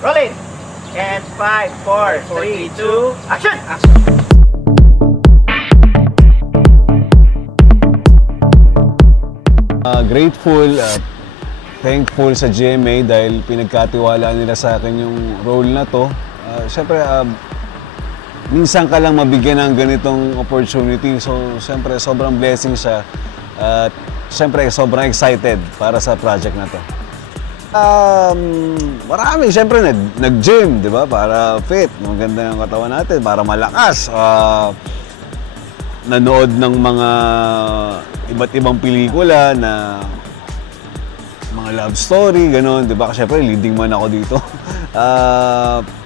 Rolling! And 5, 4, 3, 2, action! Grateful, thankful sa GMA dahil pinagkatiwalaan nila sa akin yung role na to. Siyempre, minsan ka lang mabigyan ng ganitong opportunity. So, siyempre, sobrang blessing siya. At siyempre, sobrang excited para sa project na to. Marami, siyempre, nag-gym, di ba? Para fit, maganda yung katawan natin, para malakas. Nanood ng mga iba't ibang pelikula na mga love story, gano'n, di ba? Siyempre, leading man ako dito.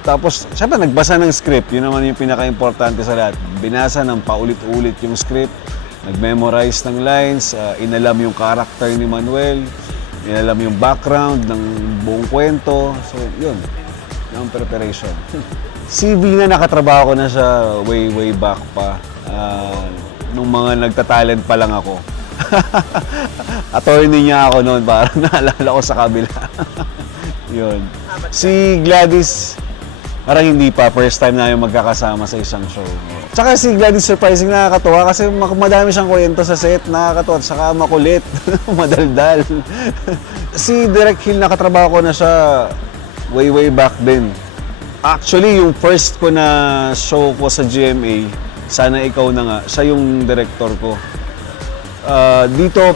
Tapos, siyempre, nagbasa ng script. Yun naman yung pinaka-importante sa lahat. Binasa ng paulit-ulit yung script. Nag-memorize ng lines. Inalam yung character ni Manuel. Inalam yung background ng buong kwento. So, yun. Yung preparation. CV na nakatrabaho ko na siya way back pa. Nung mga nagtatalent pa lang ako. Attorney niya ako noon, parang naalala ko sa kabila. Yun. Si Gladys, parang hindi pa. First time namin magkakasama sa isang show. Tsaka si Gladys surprising nakakatuwa kasi madami siyang kwento sa set. Nakakatuwa. Tsaka makulit. Madaldal. Si Direk Hill, nakatrabaho ko na siya way back then. Actually, yung first ko na show ko sa GMA, Sana Ikaw Na Nga, siya yung director ko. Dito,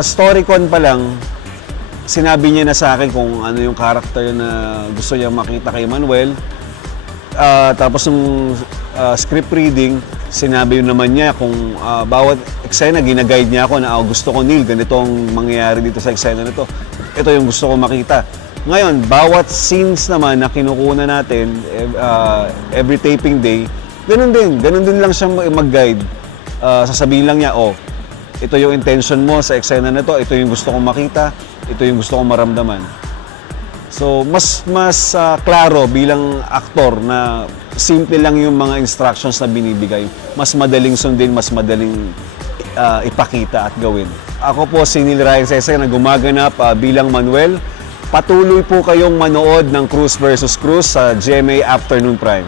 StoryCon pa lang, sinabi niya na sa akin kung ano yung character na gusto niya makita kay Manuel. Tapos yung script reading, sinabi naman niya kung bawat eksena, ginaguide niya ako na gusto ko, Neil, ganito ang mangyayari dito sa eksena na to. Ito yung gusto ko makita. Ngayon, bawat scenes naman na kinukuha natin every taping day, ganun din lang siya mag-guide. Sasabihin lang niya, ito yung intention mo sa eksena na to, ito yung gusto kong makita, ito yung gusto kong maramdaman. So, mas klaro bilang aktor na simple lang yung mga instructions na binibigay. Mas madaling sundin, mas madaling ipakita at gawin. Ako po si Neil Ryan Sese na gumaganap bilang Manuel. Patuloy po kayong manood ng Cruz vs. Cruz sa GMA Afternoon Prime.